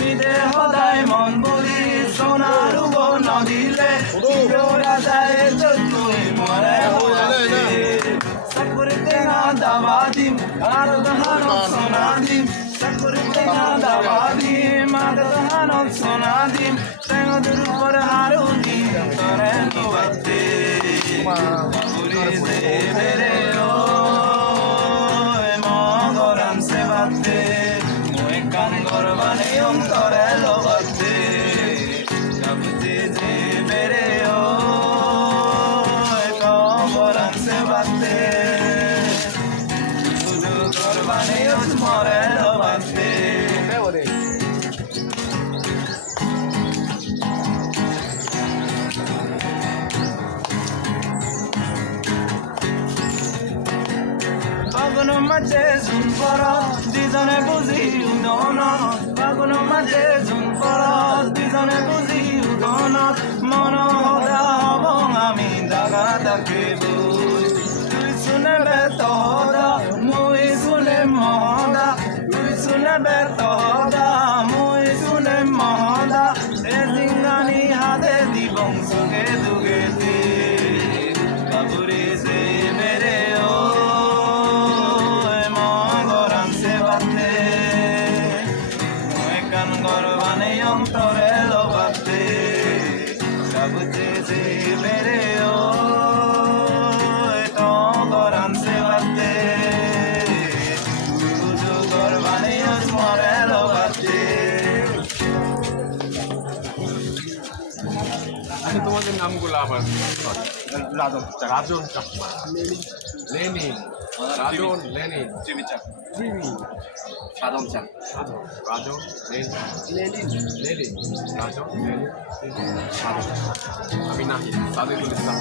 মিদে সদায় মন বলি সোনার উগৰ নদীলে চিঞৰা যায় যতই মৰে হোৱাতে চাকৰি টেঙা দাবা দিম আৰু তাহানক সোনা দিম চাকৰি টেঙা দাবা দিম আৰু তাহানক সোনা দিম টেঙৰ ওপৰ আৰু দিম তৰে নোবাতে ঘূৰি দেবেৰে মগৰাম সেবাতে মই কান গৰবানে অন্তৰে লগতে গাবতে যে বেৰে মগৰাম সেবাতে শুধু গরবানে মরে লগতে ফাগুন মাঝে জুন পর দুজনে বুঝি উদনত ফাগুন মাঝে জুন পর দুজনে বুঝি উদনত মন সদা হব আমি দাগা থাকিব তুই শুনে বেতহদা মই শুনে মহদা তুই শুনে বেতহদা মই শুনে মহদা এ জিংগানি হাতে দিবং সুগে দুগেতে বাবুরে সে মেরে গরবানে অন্তরে লোবাতে গাবতে যে মেরে তো গরান সেবাতে শুধু গরবানে মরে লোবাতে আচ্ছা তোমাদের নামগুলো আবার রাজন রাজন লেনিন রাজন লেনিন সাধন চান রাজন লেনিন লেনিন রাজন লেনিন সাধন আমি নাহি সাদেকুল ইসলাম